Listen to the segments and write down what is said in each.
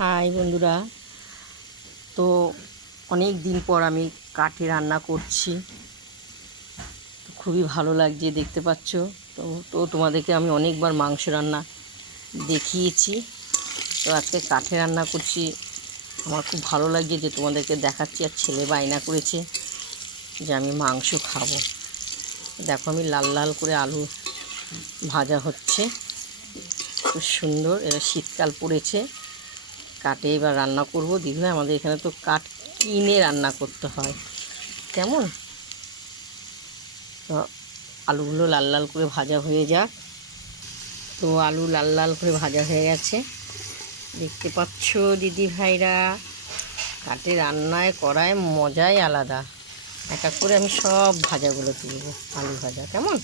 High বন্ধুরা, তো অনেক দিন পর আমি কাঠে রান্না করছি। তো খুবই ভালো লাগছে, দেখতে পাচ্ছ। তো তো তোমাদেরকে আমি অনেকবার মাংস রান্না দেখিয়েছি, তো আজকে কাঠে রান্না করছি। আমার খুব ভালো লাগছে যে তোমাদেরকে দেখাচ্ছি। আর ছেলে বায়না করেছে যে আমি মাংস খাবো। দেখো, আমি লাল লাল করে আলু ভাজা হচ্ছে, খুব সুন্দর। এরা শীতকাল পড়েছে, কাঠে এবার রান্না করব। দিদিভাই, আমাদের এখানে তো কাঠ কিনে রান্না করতে হয়, কেমন। তো আলুগুলো লাল লাল করে ভাজা হয়ে যাক। তো আলু লাল লাল করে ভাজা হয়ে গেছে, দেখতে পাচ্ছ দিদি ভাইরা। কাঠে রান্নায় করায় মজাই আলাদা। এক এক করে আমি সব ভাজাগুলো তুলব, আলু ভাজা, কেমন।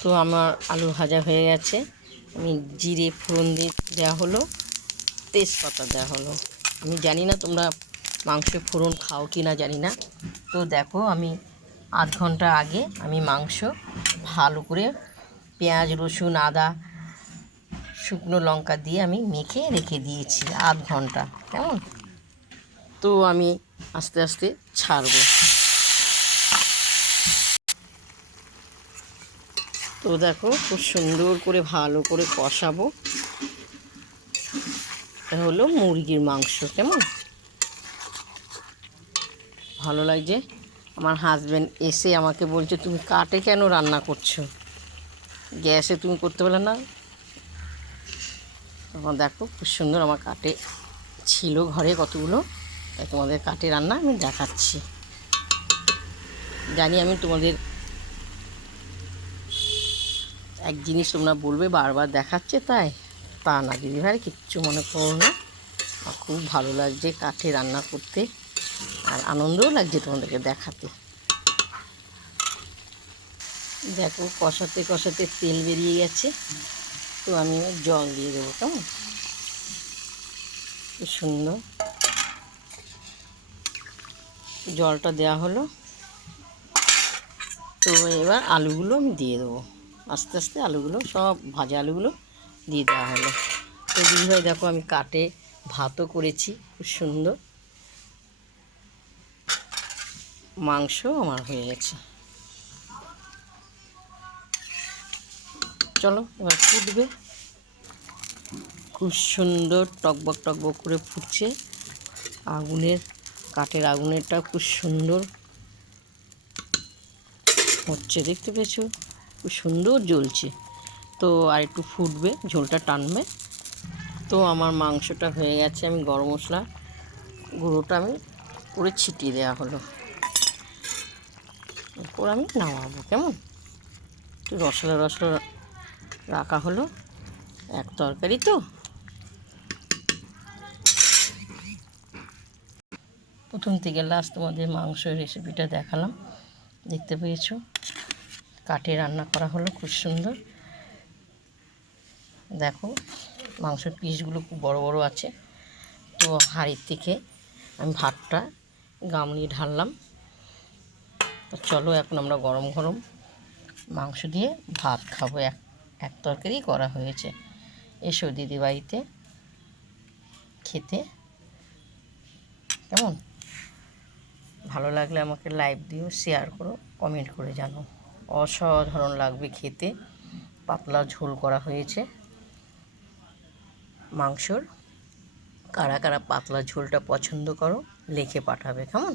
তো আমার আলু ভাজা হয়ে গেছে। আমি জিরে ফোড়ন দিয়ে দেওয়া হলো, তেজপাতা দেওয়া হলো। আমি জানি না তোমরা মাংসে ফোড়ন খাও কি না, জানি না। তো দেখো, আমি আধ ঘন্টা আগে আমি মাংস ভালো করে পেঁয়াজ, রসুন, আদা, শুকনো লঙ্কা দিয়ে আমি মেখে রেখে দিয়েছি আধ ঘন্টা, কেমন। তো আমি আস্তে আস্তে ছাড়ব। তো দেখো, খুব সুন্দর করে ভালো করে কষাবো। এটা হলো মুরগির মাংস, কেমন ভালো লাগছে। আমার হাজব্যান্ড এসে আমাকে বলছে, তুমি কাঠে কেন রান্না করছো, গ্যাসে তুমি করতে পারলে না। তখন দেখো, খুব সুন্দর আমার কাঠে ছিল ঘরে কতগুলো, তাই তোমাদের কাঠে রান্না আমি দেখাচ্ছি। জানি আমি তোমাদের এক জিনিস তোমরা বলবে বারবার দেখাচ্ছে, তাই তা না দিদিভাই, কিচ্ছু মনে করো না। খুব ভালো লাগছে কাঠে রান্না করতে, আর আনন্দও লাগছে তোমাদেরকে দেখাতে। দেখো, কষাতে কষাতে তেল বেরিয়ে গেছে। তো আমি জল দিয়ে দেবো, কেমন। খুব সুন্দর জলটা দেওয়া হলো। তো এবার আলুগুলো আমি দিয়ে দেবো, আস্তে আস্তে আলুগুলো, সব ভাজা আলুগুলো দিয়ে দেওয়া হলো। তো দিদিভাই দেখো, আমি কাটে ভাতও করেছি, খুব সুন্দর। মাংস আমার হয়ে গেছে। চলো, এবার ফুটবে। খুব সুন্দর টকবক টকবক করে ফুটছে। কাঠের আগুনেরটা খুব সুন্দর হচ্ছে, দেখতে পেয়েছো, খুব সুন্দর জ্বলছে। তো আর একটু ফুটবে, ঝোলটা টানবে। তো আমার মাংসটা হয়ে গেছে। আমি গরম মশলা গুঁড়োটা আমি করে ছিটিয়ে দেওয়া হলো, এরপর আমি নামাবো, কেমন। একটু রসলা রসলা রাখা হলো, এক তরকারি তো। প্রথম থেকে লাস্ট তোমাদের মাংসের রেসিপিটা দেখালাম, দেখতে পেয়েছো। কাঠে রান্না করা হলো, খুব সুন্দর। দেখো, মাংসের পিসগুলো খুব বড় বড় আছে। তো হাঁড়ির থেকে আমি ভাতটা গামলি ঢাললাম। তো চলো, এখন আমরা গরম গরম মাংস দিয়ে ভাত খাবো। এক তরকারি করা হয়েছে। এসো দিদি বাড়িতে খেতে, কেমন। ভালো লাগলে আমাকে লাইক দিও, শেয়ার করো, কমেন্ট করে জানাও। অসাধারণ লাগবে খেতে। পাতলা ঝোল করা হয়েছে মাংসর। কারা কারা পাতলা ঝোলটা পছন্দ করো লিখে পাঠাবে, কেমন।